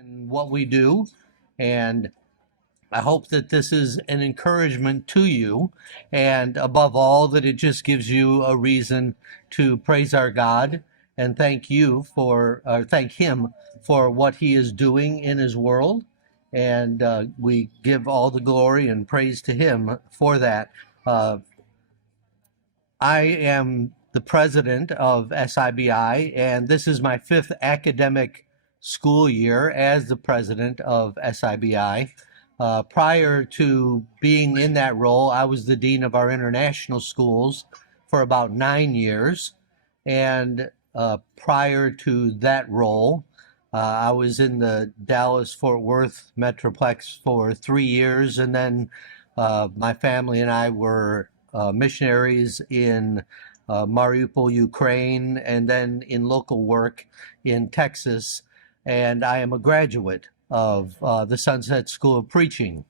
in what we do, and I hope that this is an encouragement to you, and above all, that it just gives you a reason to praise our God and thank Him for what He is doing in His world, and we give all the glory and praise to Him for that. Uh, I am the president of SIBI, and this is my fifth academic school year as the president of SIBI. Prior to being in that role, I was the dean of our international schools for about 9 years. And prior to that role, I was in the Dallas-Fort Worth Metroplex for 3 years. And then my family and I were missionaries in Mariupol, Ukraine, and then in local work in Texas. And I am a graduate of the Sunset School of Preaching.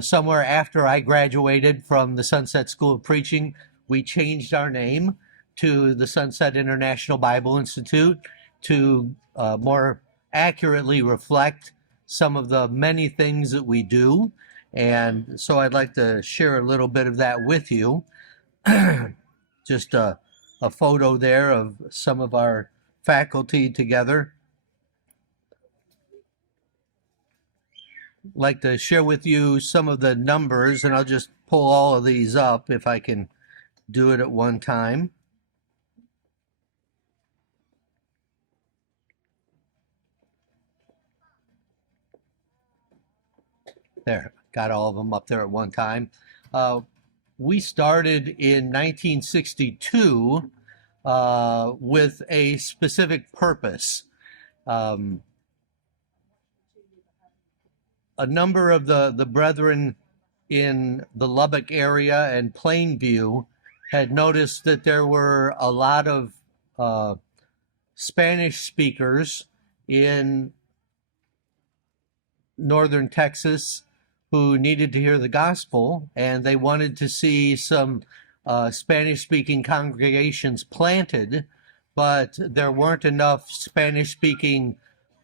Somewhere after I graduated from the Sunset School of Preaching, we changed our name to the Sunset International Bible Institute to more accurately reflect some of the many things that we do. And so I'd like to share a little bit of that with you. Just a photo there of some of our faculty together. Like to share with you some of the numbers, and I'll just pull all of these up if I can do it at one time. There, got all of them up there at one time. We started in 1962 with a specific purpose. A number of the brethren in the Lubbock area and Plainview had noticed that there were a lot of Spanish speakers in northern Texas who needed to hear the gospel, and they wanted to see some Spanish-speaking congregations planted, but there weren't enough Spanish-speaking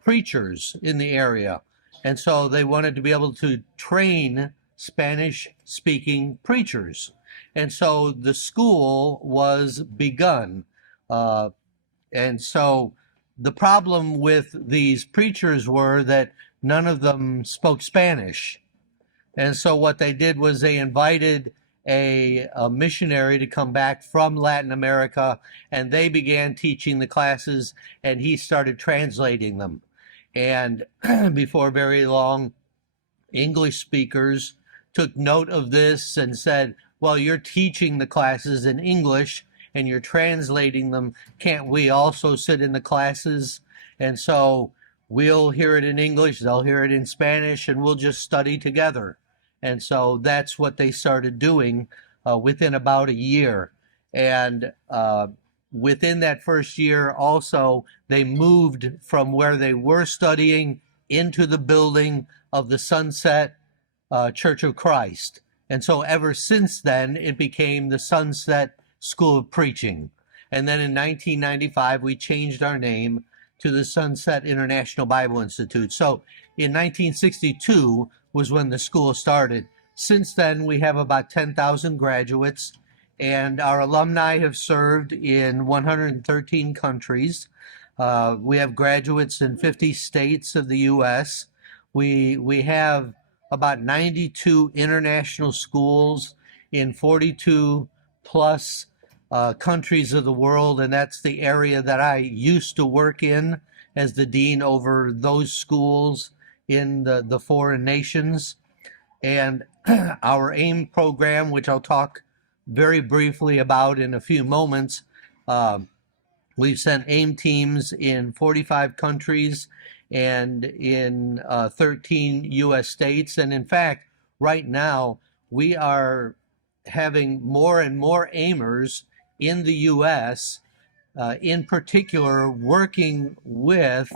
preachers in the area. And so they wanted to be able to train Spanish-speaking preachers. And so the school was begun. And so the problem with these preachers were that none of them spoke Spanish. And so what they did was they invited a missionary to come back from Latin America, and they began teaching the classes, and he started translating them. And before very long, English speakers took note of this and said, well, you're teaching the classes in English and you're translating them. Can't we also sit in the classes? And so we'll hear it in English, they'll hear it in Spanish, and we'll just study together. And so that's what they started doing within about a year. And within that first year also, they moved from where they were studying into the building of the Sunset Church of Christ. And so ever since then, it became the Sunset School of Preaching. And then in 1995, we changed our name to the Sunset International Bible Institute. So in 1962 was when the school started. Since then, we have about 10,000 graduates, and our alumni have served in 113 countries. We have graduates in 50 states of the U.S. We have about 92 international schools in 42 plus countries of the world, and that's the area that I used to work in as the dean over those schools in the foreign nations. And our AIM program, which I'll talk very briefly about in a few moments, we've sent AIM teams in 45 countries and in 13 U.S. states. And in fact, right now, we are having more and more AIMers in the U.S., in particular, working with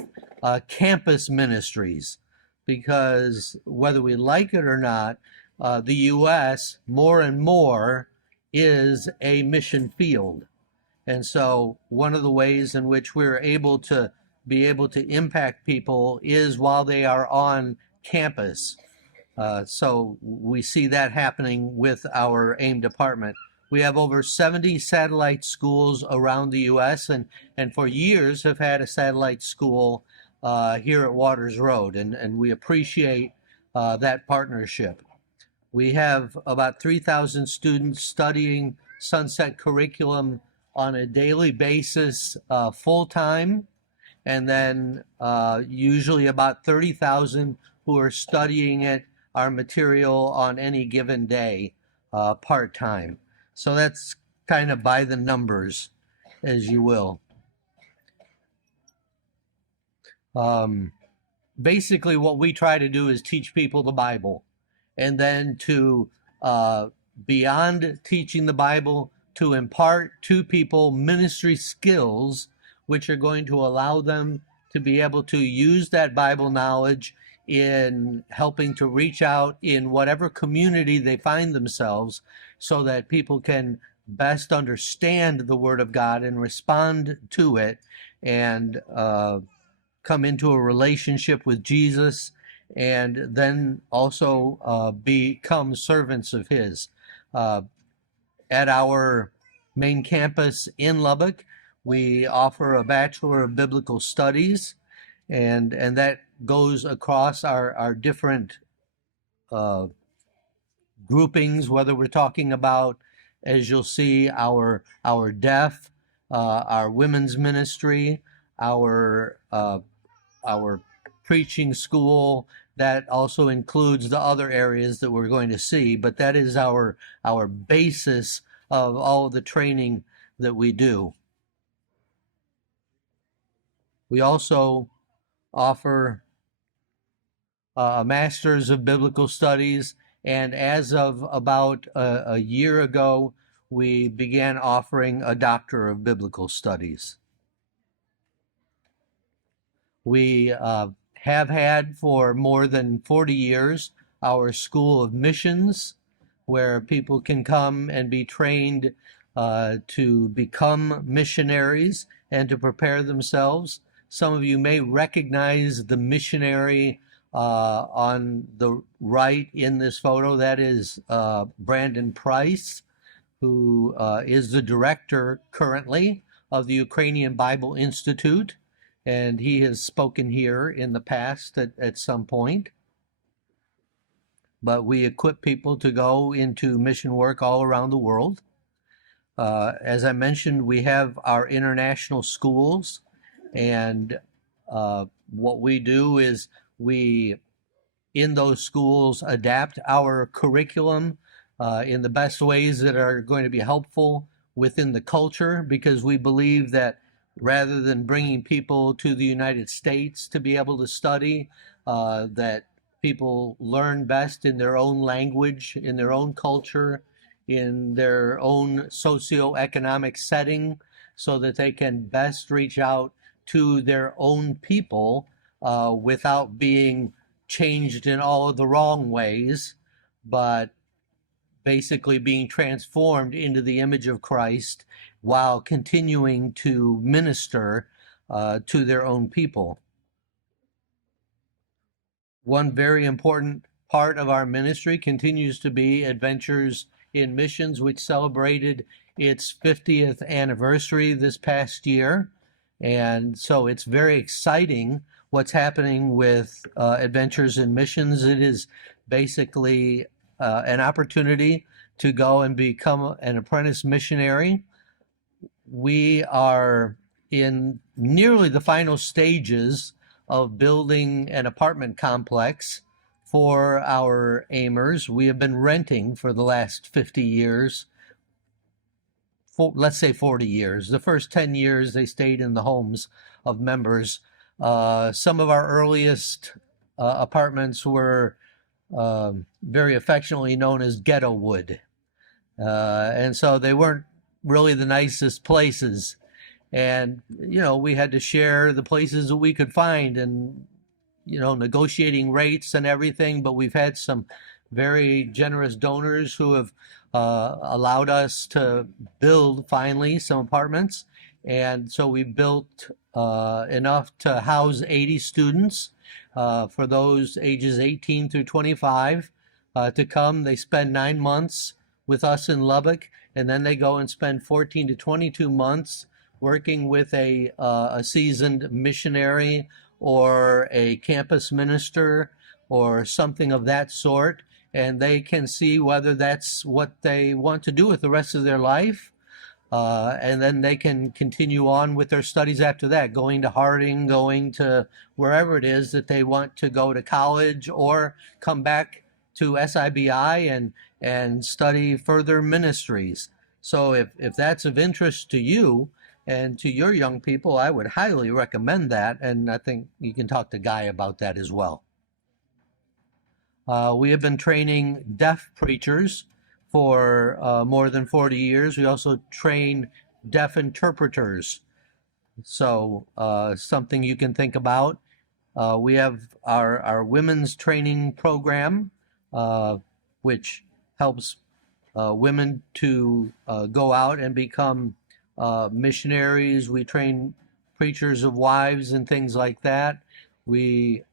campus ministries. Because whether we like it or not, the U.S. more and more is a mission field. And so one of the ways in which we're able to be able to impact people is while they are on campus. So we see that happening with our AIM department. We have over 70 satellite schools around the U.S. and for years have had a satellite school here at Waters Road, and we appreciate that partnership. We have about 3,000 students studying Sunset curriculum on a daily basis, full time, and then usually about 30,000 who are studying it, our material on any given day, part time. So that's kind of by the numbers, as you will. Basically, what we try to do is teach people the Bible, and then to beyond teaching the Bible, to impart to people ministry skills which are going to allow them to be able to use that Bible knowledge in helping to reach out in whatever community they find themselves, so that people can best understand the Word of God and respond to it, and come into a relationship with Jesus, and then also become servants of His. At our main campus in Lubbock, we offer a Bachelor of Biblical Studies, and that goes across our different groupings, whether we're talking about, as you'll see, our deaf, our women's ministry, our preaching school. That also includes the other areas that we're going to see, but that is our basis of all of the training that we do. We also offer a Master's of Biblical Studies, and as of about a year ago, we began offering a Doctor of Biblical Studies. We have had for more than 40 years our School of Missions, where people can come and be trained to become missionaries and to prepare themselves. Some of you may recognize the missionary on the right in this photo. That is Brandon Price, who is the director currently of the Ukrainian Bible Institute, and he has spoken here in the past at some point. But we equip people to go into mission work all around the world. As I mentioned, we have our international schools, and what we do is we, in those schools, adapt our curriculum in the best ways that are going to be helpful within the culture, because we believe that rather than bringing people to the United States to be able to study, that people learn best in their own language, in their own culture, in their own socioeconomic setting, so that they can best reach out to their own people without being changed in all of the wrong ways, but basically being transformed into the image of Christ while continuing to minister to their own people. One very important part of our ministry continues to be Adventures in Missions, which celebrated its 50th anniversary this past year. And so it's very exciting what's happening with Adventures in Missions. It is basically an opportunity to go and become an apprentice missionary. We are in nearly the final stages of building an apartment complex for our aimers. We have been renting for the last 50 years, let's say 40 years. The first 10 years they stayed in the homes of members. Some of our earliest apartments were very affectionately known as ghetto wood. And so they weren't really the nicest places. And, we had to share the places that we could find, and, negotiating rates and everything. But we've had some very generous donors who have allowed us to build finally some apartments. And so we built enough to house 80 students for those ages 18 through 25 to come. They spend 9 months with us in Lubbock, and then they go and spend 14 to 22 months working with a seasoned missionary or a campus minister or something of that sort, and they can see whether that's what they want to do with the rest of their life. And then they can continue on with their studies after that, going to Harding, going to wherever it is that they want to go to college, or come back to SIBI and study further ministries. So if that's of interest to you and to your young people, I would highly recommend that. And I think you can talk to Guy about that as well. We have been training deaf preachers for more than 40 years. We also train deaf interpreters. So something you can think about. We have our women's training program, which helps women to go out and become missionaries. We train preachers of wives and things like that. We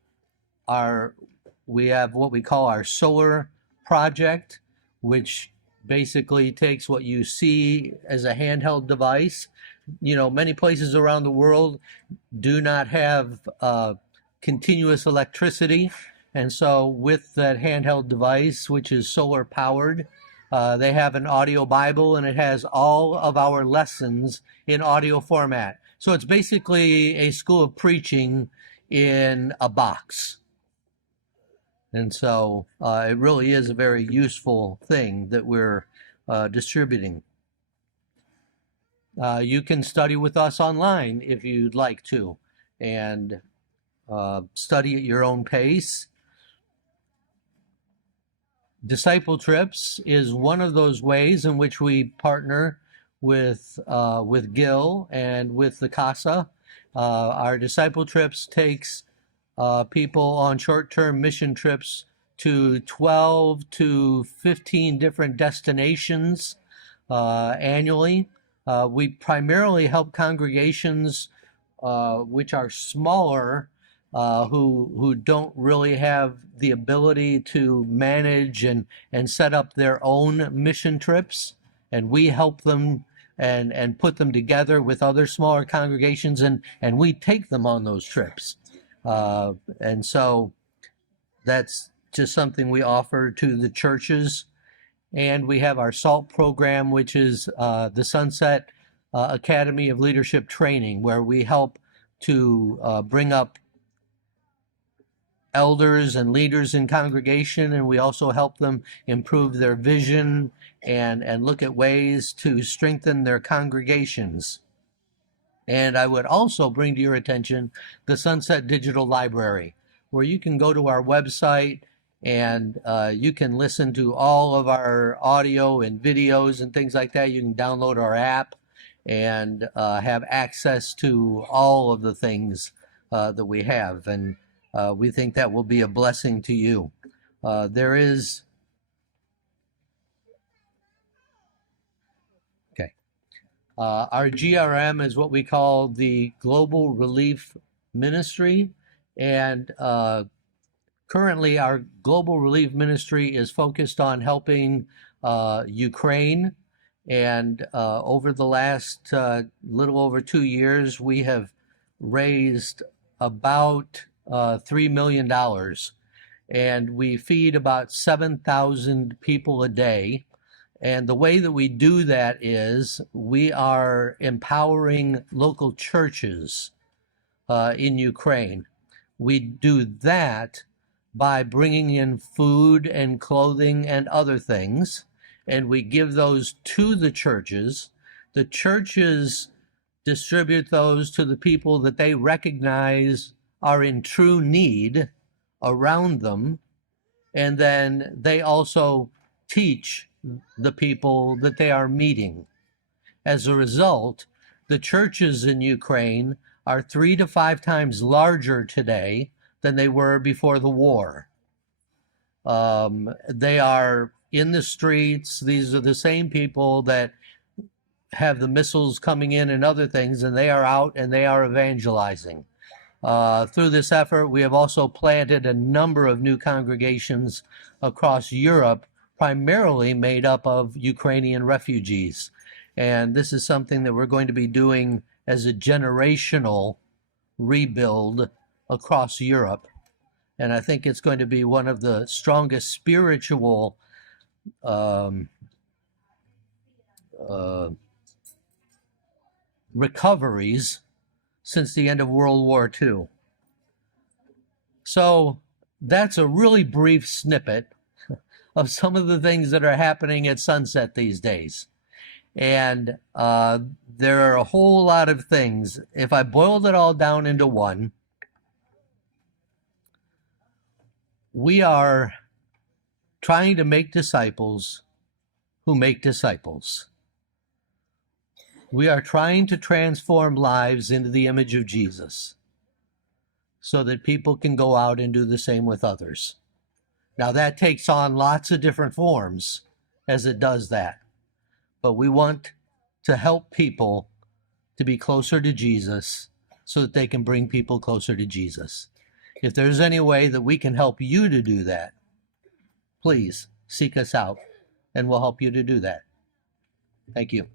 have what we call our solar project, which basically takes what you see as a handheld device. You know, many places around the world do not have continuous electricity. And so with that handheld device, which is solar powered, they have an audio Bible, and it has all of our lessons in audio format. So it's basically a school of preaching in a box. And so it really is a very useful thing that we're distributing. You can study with us online if you'd like to, and study at your own pace. Disciple Trips is one of those ways in which we partner with Gil and with the CASA. Our Disciple Trips takes people on short-term mission trips to 12 to 15 different destinations annually. We primarily help congregations which are smaller, who don't really have the ability to manage and set up their own mission trips, and we help them and put them together with other smaller congregations, and we take them on those trips. And so that's just something we offer to the churches. And we have our SALT program, which is the Sunset Academy of Leadership Training, where we help to bring up elders and leaders in congregation, and we also help them improve their vision and look at ways to strengthen their congregations. And I would also bring to your attention the Sunset Digital Library, where you can go to our website and you can listen to all of our audio and videos and things like that. You can download our app and have access to all of the things that we have. And we think that will be a blessing to you. There is... Okay. Our GRM is what we call the Global Relief Ministry. And currently our Global Relief Ministry is focused on helping Ukraine. And over the last little over 2 years, we have raised about $3 million. And we feed about 7,000 people a day. And the way that we do that is we are empowering local churches in Ukraine. We do that by bringing in food and clothing and other things, and we give those to the churches. The churches distribute those to the people that they recognize are in true need around them, and then they also teach the people that they are meeting. As a result, the churches in Ukraine are 3 to 5 times larger today than they were before the war. They are in the streets. These are the same people that have the missiles coming in and other things, and they are out and they are evangelizing. Through this effort, we have also planted a number of new congregations across Europe, primarily made up of Ukrainian refugees. And this is something that we're going to be doing as a generational rebuild across Europe. And I think it's going to be one of the strongest spiritual recoveries since the end of World War II. So that's a really brief snippet of some of the things that are happening at Sunset these days. And there are a whole lot of things. If I boiled it all down into one, we are trying to make disciples who make disciples. We are trying to transform lives into the image of Jesus so that people can go out and do the same with others. Now, that takes on lots of different forms as it does that. But we want to help people to be closer to Jesus so that they can bring people closer to Jesus. If there's any way that we can help you to do that, please seek us out and we'll help you to do that. Thank you.